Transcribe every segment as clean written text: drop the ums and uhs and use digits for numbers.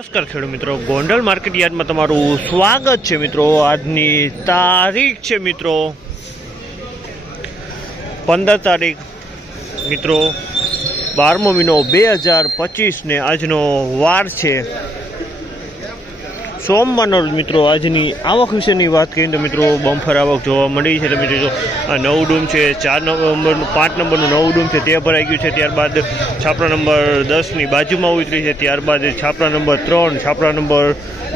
નમસ્કાર ખેડૂત મિત્રો, ગોંડલ માર્કેટ યાર્ડમાં તમારું સ્વાગત છે મિત્રો। આજની તારીખ છે મિત્રો 15 તારીખ મિત્રો 12મો મહિનો 2025 ને આજનો વાર છે સોમવારનો મિત્રો। આજની આવક વિશેની વાત કરીએ તો મિત્રો બમ્ફર આવક જોવા મળી છે। તમે જોજો આ નવું ડૂમ છે, 4 નંબરનું 5 નંબરનું નવું ડૂમ છે તે ભરાઈ ગયું છે। ત્યારબાદ છાપરા નંબર 10ની બાજુમાં ઉતરી છે। ત્યારબાદ છાપરા નંબર 3, છાપરા નંબર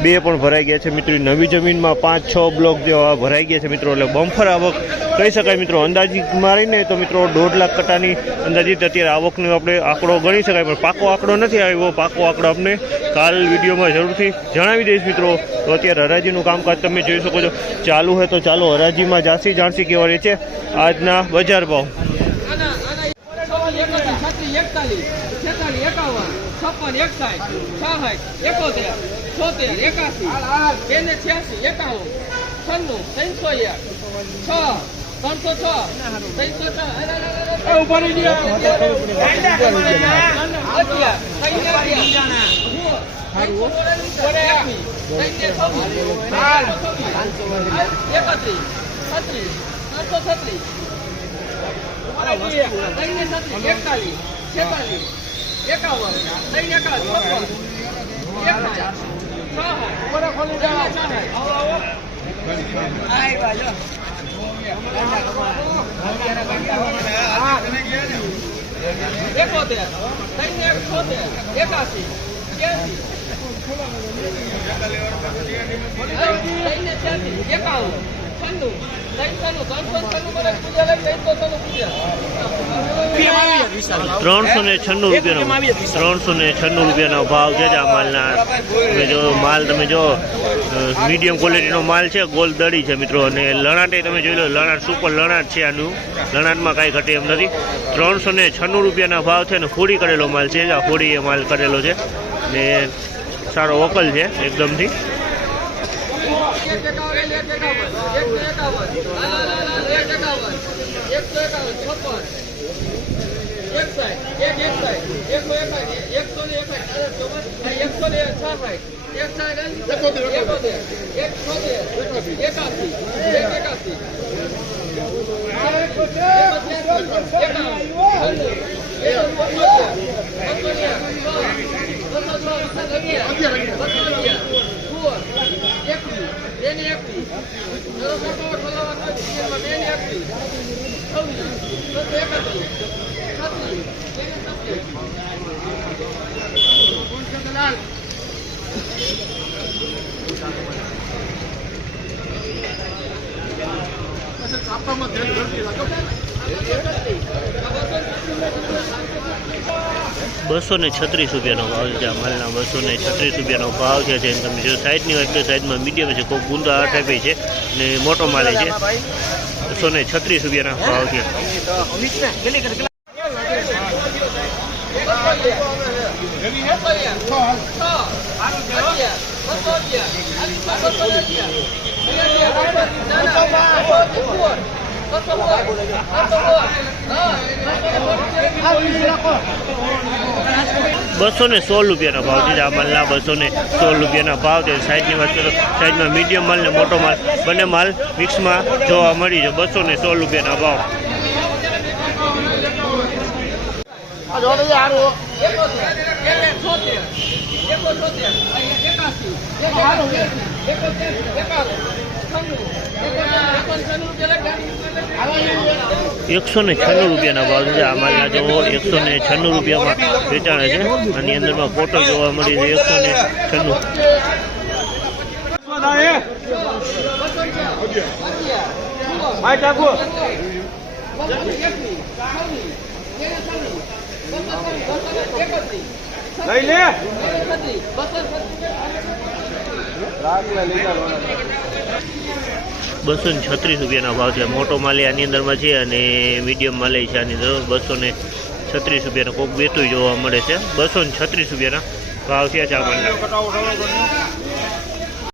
2 પણ ભરાઈ ગયા છે મિત્રો। નવી જમીનમાં 5-6 બ્લોક જેવા ભરાઈ ગયા છે મિત્રો। એટલે બમ્ફર આવક કહી શકાય મિત્રો। અંદાજિત મારીને તો મિત્રો 1.5 લાખ કટાની અંદાજિત અત્યારે આવકનો આપણે આંકડો ગણી શકાય, પણ પાકો આંકડો નથી આવ્યો। પાકો આંકડો આપણે કાલ વિડીયોમાં જરૂરથી જણાવી દઈશ મિત્રો। તો અત્યારે હરાજીનું કામકાજ તમે જોઈ શકો છો ચાલુ હોય, તો ચાલો હરાજીમાં જાણસી કેવા રહે છે આજના બજાર ભાવ। ₹396 ભાવ છે આ માલના। તમે જો માલ, તમે જો મીડિયમ ક્વોલિટીનો માલ છે, ગોલ દડી છે મિત્રો। અને લણાટે તમે જોઈ લો, લણાટ સુપર લણાટ છે આનું, લણાટમાં કાંઈ ઘટે એમ નથી। ₹396 ભાવ છે ને ફોડી કરેલો માલ છે। આ ફોડી માલ કરેલો છે ને સારો વકલ છે એકદમથી। ₹236 ભાવ છે આ માલના। ₹236 ભાવ છે। જેમ તમે જો સાઈડની વાત, સાઈડમાં મીડિયમ છે, કોઈ ગુંદા અટાપી છે ને મોટો માલ છે। ₹236 ભાવ છે। ₹216 ભાવ છે આ માલના। ₹216 ભાવ છે। સાઈડની વાત કરો, સાઈડમાં મીડિયમ માલ ને મોટો માલ બંને માલ મિક્સમાં જોવા મળી છે। ₹216 ભાવ। ₹196 ભાવ છે આ માલના। જો ₹196 વેચાણ છે। આની અંદરમાં ફોટો જોવા મળી છે। 236 ભાવ છે। મોટો માલ આની અંદરમાં છે અને મીડિયમ માલ છે આની અંદર। ₹236 કોઈક વેતું જોવા મળે છે। ₹236 ભાવ છે આ માલના।